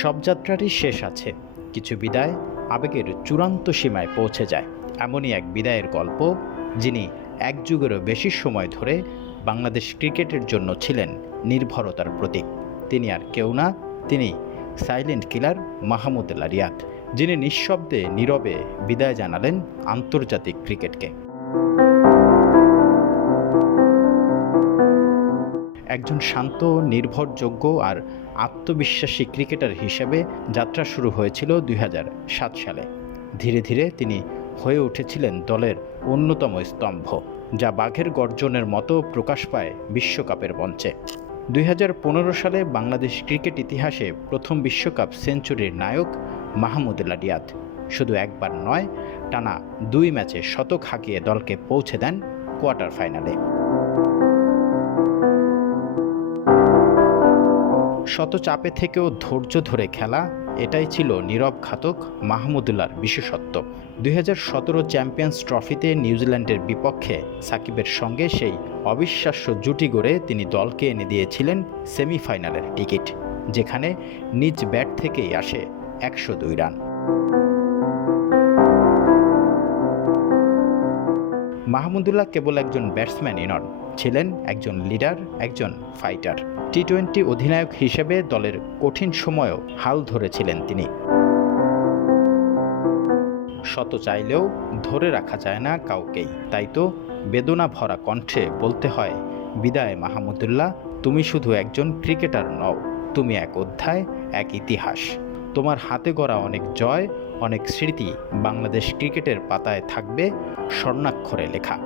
সব যাত্রারই শেষ আছে, কিছু বিদায় আবেগের চূড়ান্ত সীমায় পৌঁছে যায়। এমনই এক বিদায়ের গল্প, যিনি এক যুগেরও বেশি সময় ধরে বাংলাদেশ ক্রিকেটের জন্য ছিলেন নির্ভরতার প্রতীক। তিনি আর কেউ না, তিনি সাইলেন্ট কিলার মাহমুদুল্লাহ রিয়াদ, যিনি নিঃশব্দে নীরবে বিদায় জানালেন আন্তর্জাতিক ক্রিকেটকে। একজন শান্ত, নির্ভরযোগ্য আর আত্মবিশ্বাসী ক্রিকেটার হিসেবে যাত্রা শুরু হয়েছিল 2007 সালে। ধীরে ধীরে তিনি হয়ে উঠেছিলেন দলের অন্যতম স্তম্ভ, যা বাঘের গর্জনের মতো প্রকাশ পায় বিশ্বকাপের মঞ্চে। 2015 সালে বাংলাদেশ ক্রিকেট ইতিহাসে প্রথম বিশ্বকাপ সেঞ্চুরির নায়ক মাহমুদুল্লাহ রিয়াদ শুধু একবার নয়, টানা 2 ম্যাচে শতক হাঁকিয়ে দলকে পৌঁছে দেন কোয়ার্টার ফাইনালে। শত চাপে থেকেও ধৈর্য ধরে খেলা, এটাই ছিল নীরব ঘাতক মাহমুদুল্লাহর বিশেষত্ব। 2017 চ্যাম্পিয়ন্স ট্রফিতে নিউজিল্যান্ডের বিপক্ষে সাকিবের সঙ্গে সেই অবিশ্বাস্য জুটি গড়ে তিনি দলকে এনে দিয়েছিলেন সেমিফাইনালের টিকিট, যেখানে নিজ ব্যাট থেকেই আসে 102 রান। মাহমুদুল্লাহ কেবল একজন ব্যাটসম্যানই নন, ছিলেন একজন লিডার, একজন ফাইটার। টি-20 অধিনায়ক হিসেবে দলের কঠিন সময়েও হাল ধরেছিলেন তিনি। শত চাইলেও ধরে রাখা যায় না কাউকেই, তাই তো বেদনা ভরা কণ্ঠে বলতে হয়, বিদায় মাহমুদুল্লাহ, তুমি শুধু একজন ক্রিকেটার নও, তুমি এক অধ্যায়, এক ইতিহাস। তোমার হাতে গড়া অনেক জয়, অনেক স্মৃতি বাংলাদেশ ক্রিকেটের পাতায় থাকবে স্বর্ণাক্ষরে লেখা।